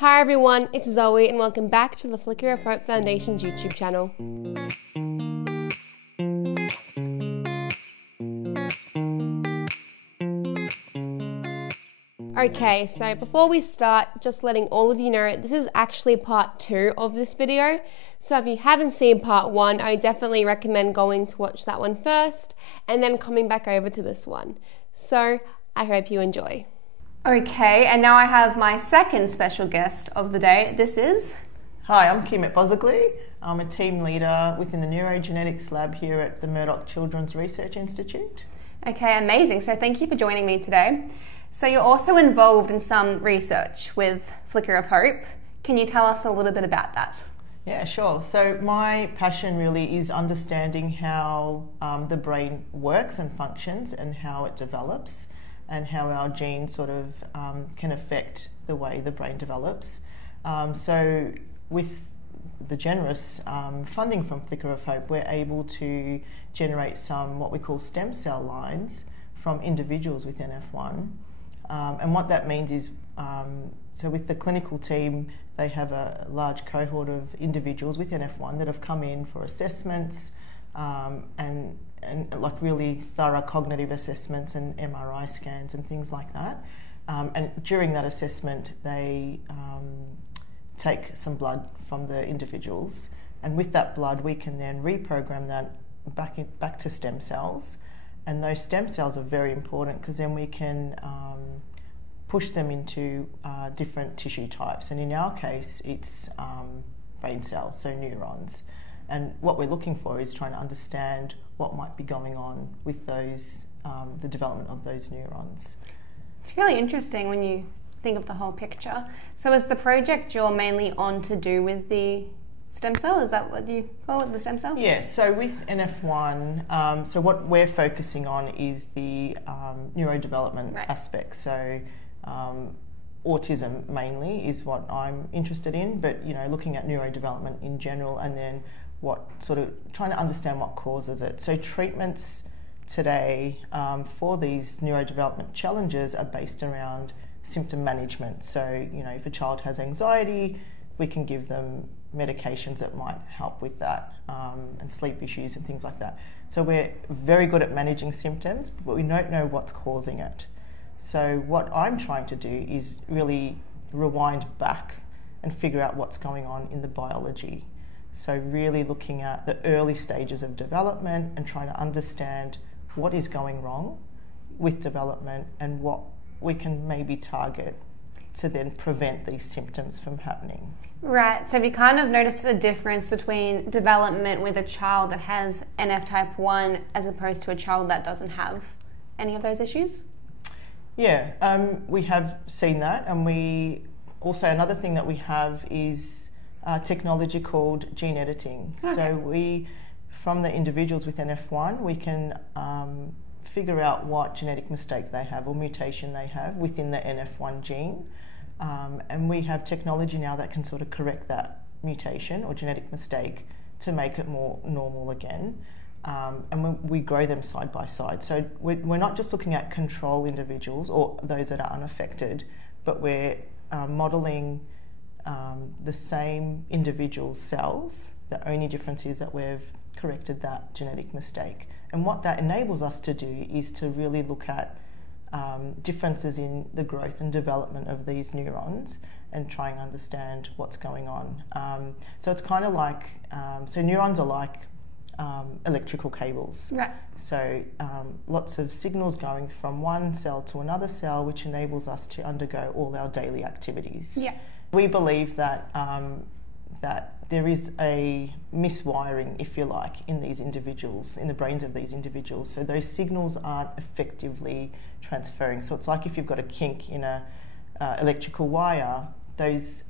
Hi everyone, it's Zoe and welcome back to the Flicker of Hope Foundation's YouTube channel. Okay, so before we start, just letting all of you know, this is actually part 2 of this video. So if you haven't seen part 1, I definitely recommend going to watch that one first and then coming back over to this one. So I hope you enjoy. Okay, and now I have my second special guest of the day. This is... Hi, I'm Kim Bozzagli. I'm a team leader within the neurogenetics lab here at the Murdoch Children's Research Institute. Okay, amazing. So thank you for joining me today. So you're also involved in some research with Flicker of Hope. Can you tell us a little bit about that? Yeah, sure. So my passion really is understanding how the brain works and functions and how it develops and how our genes sort of can affect the way the brain develops. So with the generous funding from Flicker of Hope, we're able to generate some what we call stem cell lines from individuals with NF1. And what that means is, so with the clinical team, they have a large cohort of individuals with NF1 that have come in for assessments and like really thorough cognitive assessments and MRI scans and things like that. And during that assessment, they take some blood from the individuals, and with that blood, we can then reprogram that back to stem cells. And those stem cells are very important because then we can push them into different tissue types. And in our case, it's brain cells, so neurons. And what we're looking for is trying to understand what might be going on with those, the development of those neurons. It's really interesting when you think of the whole picture. So is the project you're mainly on to do with the stem cell? Is that what you call it, the stem cell? Yeah, so with NF1, so what we're focusing on is the neurodevelopment aspect. So autism mainly is what I'm interested in, but you know, looking at neurodevelopment in general, and then what sort of trying to understand what causes it. So treatments today for these neurodevelopment challenges are based around symptom management. So you know, if a child has anxiety, we can give them medications that might help with that, and sleep issues and things like that. So we're very good at managing symptoms, but we don't know what's causing it. So what I'm trying to do is really rewind back and figure out what's going on in the biology. So really looking at the early stages of development and trying to understand what is going wrong with development and what we can maybe target to then prevent these symptoms from happening. Right, so have you kind of noticed a difference between development with a child that has NF type 1 as opposed to a child that doesn't have any of those issues? Yeah, we have seen that, and we also, another thing that we have is technology called gene editing. Okay. So we, from the individuals with NF1, we can figure out what genetic mistake they have or mutation they have within the NF1 gene. And we have technology now that can sort of correct that mutation or genetic mistake to make it more normal again. And we grow them side by side. So we're not just looking at control individuals or those that are unaffected, but we're modelling the same individual cells. The only difference is that we've corrected that genetic mistake. And what that enables us to do is to really look at differences in the growth and development of these neurons and try and understand what's going on. So it's kind of like, so neurons are like electrical cables. Right. So lots of signals going from one cell to another cell, which enables us to undergo all our daily activities. Yeah. We believe that that there is a miswiring, if you like, in these individuals, in the brains of these individuals. So those signals aren't effectively transferring. So it's like if you've got a kink in a electrical wire, those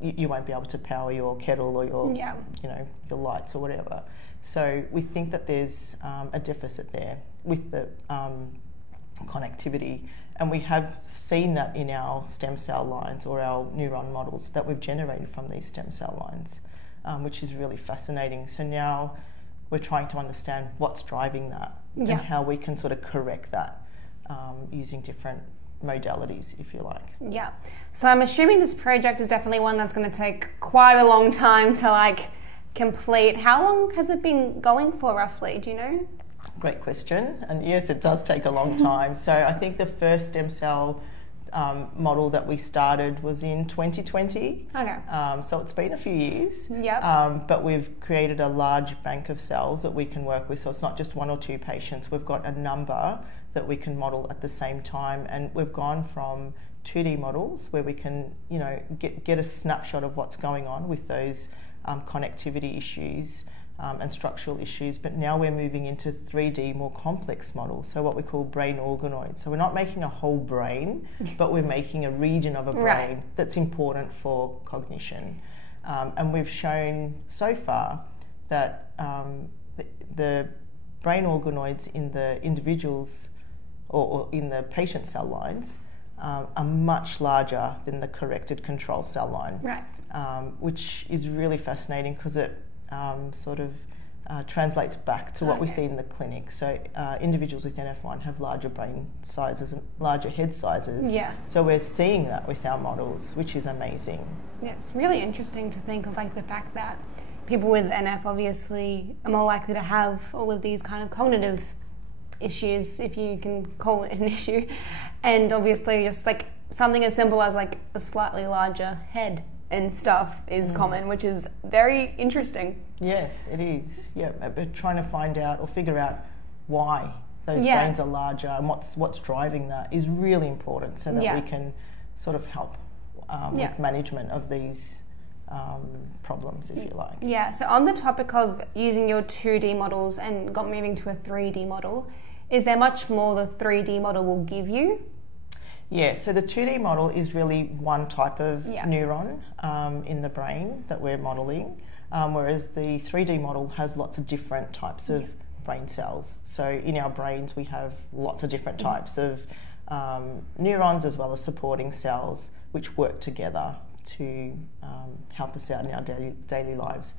you won't be able to power your kettle or your you know, your lights or whatever. So we think that there's a deficit there with the connectivity, and we have seen that in our stem cell lines or our neuron models that we've generated from these stem cell lines, which is really fascinating. So now we're trying to understand what's driving that and how we can sort of correct that using different modalities, if you like. Yeah. So I'm assuming this project is definitely one that's going to take quite a long time to like complete. How long has it been going for roughly? Do you know? Great question. And yes, it does take a long time. So I think the first stem cell model that we started was in 2020. Okay. So it's been a few years. Yep. But we've created a large bank of cells that we can work with. So it's not just 1 or 2 patients. We've got a number that we can model at the same time. And we've gone from 2D models where we can, you know, get a snapshot of what's going on with those connectivity issues and structural issues, but now we're moving into 3D more complex models, so what we call brain organoids. So we're not making a whole brain, but we're making a region of a brain that's important for cognition. And we've shown so far that the brain organoids in the individuals or in the patient cell lines are much larger than the corrected control cell line, which is really fascinating because it sort of translates back to what we see in the clinic. So individuals with NF1 have larger brain sizes and larger head sizes. Yeah. So we're seeing that with our models, which is amazing. Yeah, it's really interesting to think of like the fact that people with NF obviously are more likely to have all of these kind of cognitive issues, if you can call it an issue, and obviously just like something as simple as like a slightly larger head and stuff is common, which is very interesting. Yes, it is. Yeah, but trying to find out or figure out why those brains are larger and what's driving that is really important, so that we can sort of help with management of these problems, if you like. Yeah. So on the topic of using your 2D models and moving to a 3D model, is there much more the 3D model will give you? Yeah, so the 2D model is really one type of neuron in the brain that we're modelling, whereas the 3D model has lots of different types of brain cells. So in our brains we have lots of different types of neurons as well as supporting cells which work together to help us out in our daily lives.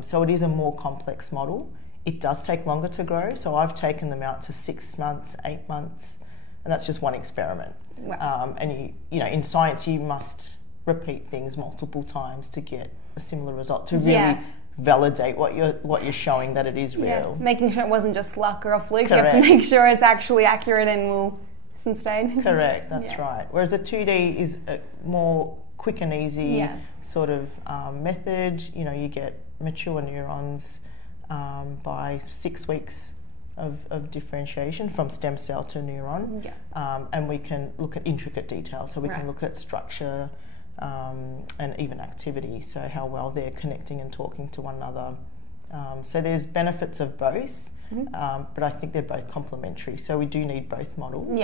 So it is a more complex model. It does take longer to grow, so I've taken them out to 6 months, 8 months, and that's just one experiment. Wow. And you know, in science, you must repeat things multiple times to get a similar result, to really validate what you're showing that it is real. Making sure it wasn't just luck or a fluke. Correct. You have to make sure it's actually accurate and will sustain. Correct. That's right. Whereas a 2D is a more quick and easy sort of method. You know, you get mature neurons by 6 weeks of differentiation from stem cell to neuron, and we can look at intricate detail, so we can look at structure and even activity, so how well they're connecting and talking to one another. So there's benefits of both, but I think they're both complementary, so we do need both models,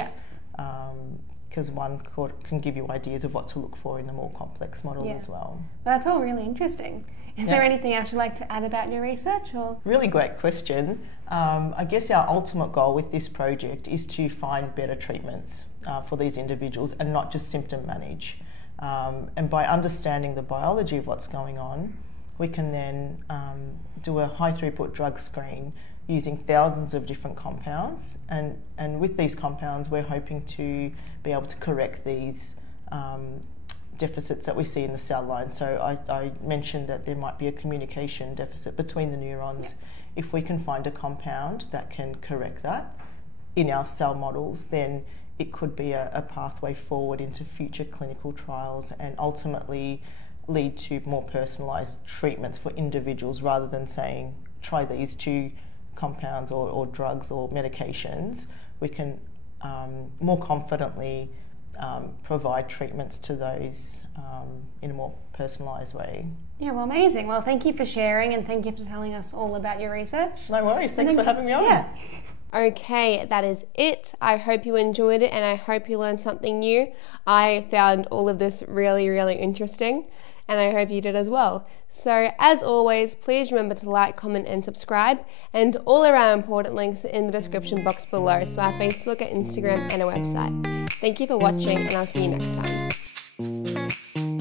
because one can give you ideas of what to look for in a more complex model as well. That's all really interesting. Is there anything else you'd like to add about your research? Or? Really great question. I guess our ultimate goal with this project is to find better treatments for these individuals and not just symptom manage. And by understanding the biology of what's going on, we can then do a high throughput drug screen using thousands of different compounds. And with these compounds, we're hoping to be able to correct these deficits that we see in the cell line. So I mentioned that there might be a communication deficit between the neurons. If we can find a compound that can correct that in our cell models, then it could be a pathway forward into future clinical trials and ultimately lead to more personalised treatments for individuals, rather than saying try these 2 compounds or drugs or medications. We can more confidently provide treatments to those in a more personalised way. Yeah, well, amazing. Well, thank you for sharing, and thank you for telling us all about your research. No worries. Thanks for having me on. Yeah. Okay, that is it. I hope you enjoyed it and I hope you learned something new. I found all of this really, really interesting, and I hope you did as well. So as always, please remember to like, comment and subscribe, and all of our important links are in the description box below, so our Facebook, our Instagram and our website. Thank you for watching, and I'll see you next time.